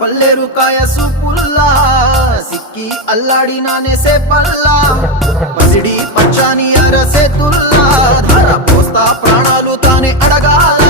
పల్లెరు కాయ సూపుల్లా సిక్కి అల్లాడినానే సే పల్లా పసిడి పచ్చాని అరసే తుల్లా ధార పోస్తా ప్రాణాలు తానే అడగాల